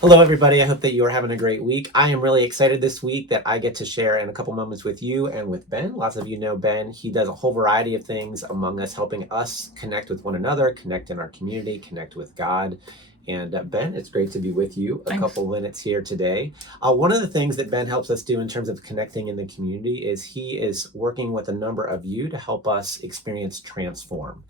Hello, everybody. I hope that you are having a great week. I am really excited this week that I get to share in a couple moments with you and with Ben. Lots of you know Ben. He does a whole variety of things among us, helping us connect with one another, connect in our community, connect with God. And Ben, it's great to be with you a Thanks. couple minutes here today. One of the things that Ben helps us do in terms of connecting in the community is he is working with a number of you to help us experience Transform.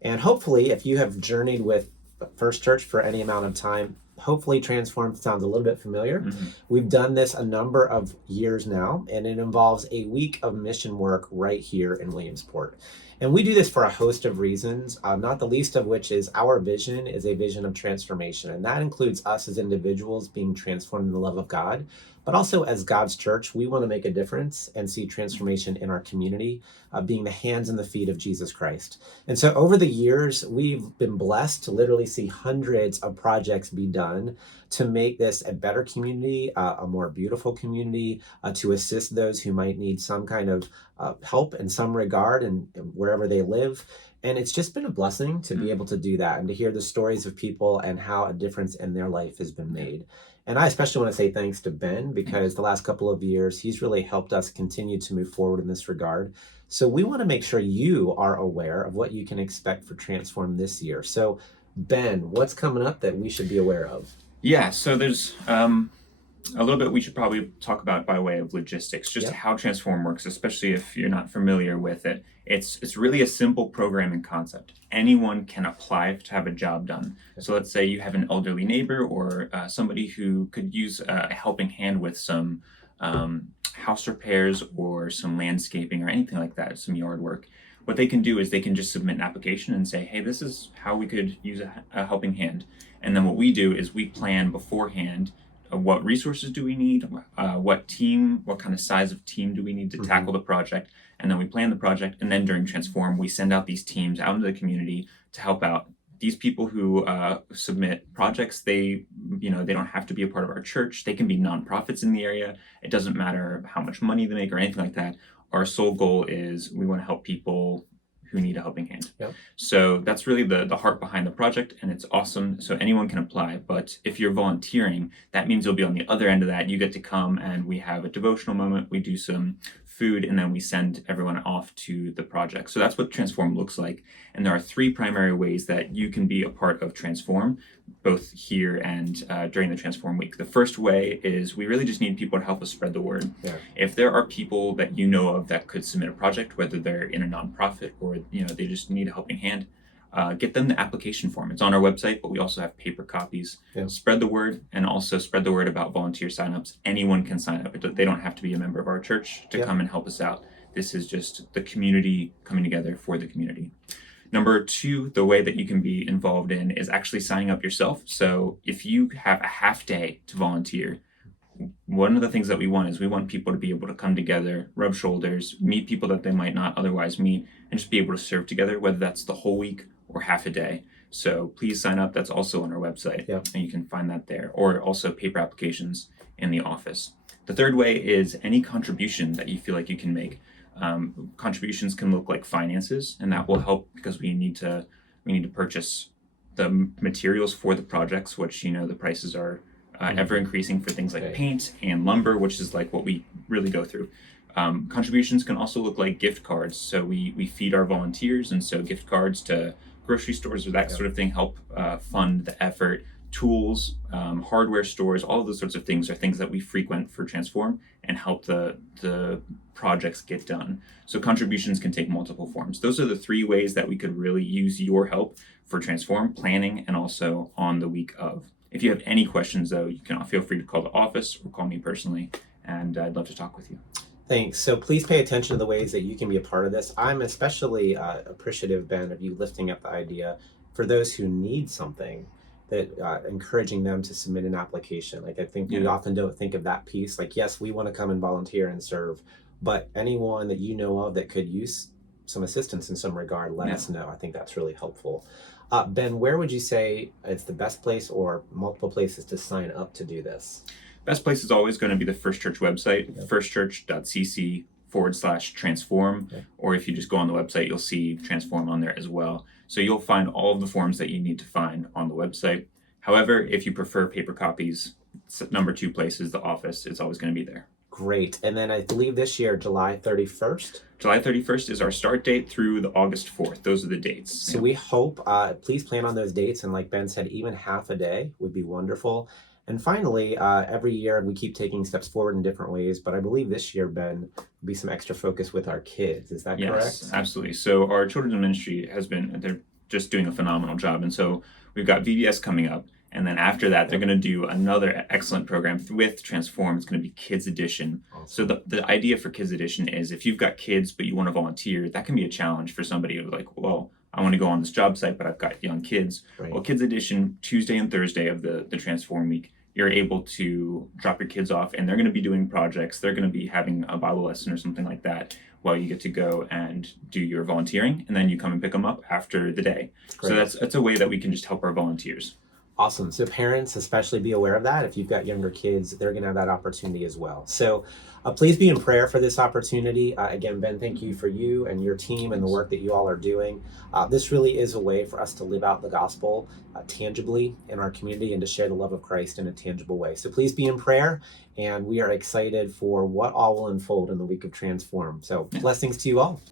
And hopefully, if you have journeyed with First Church for any amount of time, hopefully Transform sounds a little bit familiar. Mm-hmm. We've done this a number of years now, and it involves a week of mission work right here in Williamsport. And we do this for a host of reasons, not the least of which is our vision is a vision of transformation. And that includes us as individuals being transformed in the love of God. But also, as God's church, we want to make a difference and see transformation in our community, being the hands and the feet of Jesus Christ. And so over the years, we've been blessed to literally see hundreds of projects be done to make this a better community, a more beautiful community, to assist those who might need some kind of help in some regard and wherever they live. And it's just been a blessing to be able to do that and to hear the stories of people and how a difference in their life has been made. And I especially want to say thanks to Ben because Thanks. the last couple of years, he's really helped us continue to move forward in this regard. So we want to make sure you are aware of what you can expect for Transform this year. So Ben, what's coming up that we should be aware of? Yeah, so there's a little bit we should probably talk about by way of logistics, just Yep. how Transform works, especially if you're not familiar with it. It's really a simple programming concept. Anyone can apply to have a job done. So let's say you have an elderly neighbor or somebody who could use a helping hand with some house repairs or some landscaping or anything like that, some yard work. What they can do is they can just submit an application and say, hey, this is how we could use a helping hand. And then what we do is we plan beforehand what resources do we need, what kind of size of team do we need to tackle the project, and then we plan the project. And then during Transform, we send out these teams out into the community to help out. These people who submit projects, they don't have to be a part of our church. They can be nonprofits in the area. It doesn't matter how much money they make or anything like that. Our sole goal is we want to help people who need a helping hand. Yep. So that's really the heart behind the project, and it's awesome. So anyone can apply, but if you're volunteering, that means you'll be on the other end of that. You get to come and we have a devotional moment, we do some food, and then we send everyone off to the project. So that's what Transform looks like. And there are three primary ways that you can be a part of Transform, both here and during the Transform week. The first way is we really just need people to help us spread the word. Yeah. If there are people that you know of that could submit a project, whether they're in a nonprofit or they just need a helping hand, get them the application form. It's on our website, but we also have paper copies. Yeah. Spread the word, and also spread the word about volunteer signups. Anyone can sign up. They don't have to be a member of our church to Yeah. come and help us out. This is just the community coming together for the community. Number two, the way that you can be involved in is actually signing up yourself. So if you have a half day to volunteer, one of the things that we want is we want people to be able to come together, rub shoulders, meet people that they might not otherwise meet, and just be able to serve together, whether that's the whole week or half a day. So please sign up. That's also on our website, Yep. and you can find that there, or also paper applications in the office. The third way is any contribution that you feel like you can make. Contributions can look like finances, and that will help because we need to purchase the materials for the projects, which the prices are ever increasing for things like Okay. paint and lumber, which is like what we really go through. Contributions can also look like gift cards. So we feed our volunteers, and so gift cards to grocery stores or that sort of thing help fund the effort. Tools, hardware stores, all of those sorts of things are things that we frequent for Transform and help the projects get done. So contributions can take multiple forms. Those are the three ways that we could really use your help for Transform planning and also on the week of. If you have any questions, though, you can feel free to call the office or call me personally, and I'd love to talk with you. Thanks. So please pay attention to the ways that you can be a part of this. I'm especially appreciative, Ben, of you lifting up the idea for those who need something, that encouraging them to submit an application. Like I think we often don't think of that piece. Like, yes, we want to come and volunteer and serve, but anyone that you know of that could use some assistance in some regard, let us know. I think that's really helpful. Ben, where would you say it's the best place or multiple places to sign up to do this? Best place is always going to be the First Church website, firstchurch.cc/transform. Or if you just go on the website, you'll see Transform on there as well. So you'll find all of the forms that you need to find on the website. However, if you prefer paper copies, number 2 place is the office. It's always going to be there. Great. And then I believe this year, July 31st. July 31st is our start date through the August 4th. Those are the dates. So we hope, please plan on those dates. And like Ben said, even half a day would be wonderful. And finally, every year we keep taking steps forward in different ways. But I believe this year, Ben, will be some extra focus with our kids. Is that correct? Yes, absolutely. So our children's ministry they're just doing a phenomenal job. And so we've got VBS coming up. And then after that, they're going to do another excellent program with Transform. It's going to be Kids Edition. Awesome. So the idea for Kids Edition is if you've got kids, but you want to volunteer, that can be a challenge for somebody who's like, well, I want to go on this job site, but I've got young kids. Right. Well, Kids Edition, Tuesday and Thursday of the Transform week, you're able to drop your kids off and they're going to be doing projects. They're going to be having a Bible lesson or something like that while you get to go and do your volunteering. And then you come and pick them up after the day. Great. So that's a way that we can just help our volunteers. Awesome. So parents, especially be aware of that. If you've got younger kids, they're going to have that opportunity as well. So please be in prayer for this opportunity. Again, Ben, thank you for you and your team and the work that you all are doing. This really is a way for us to live out the gospel tangibly in our community and to share the love of Christ in a tangible way. So please be in prayer, and we are excited for what all will unfold in the week of Transform. So blessings to you all.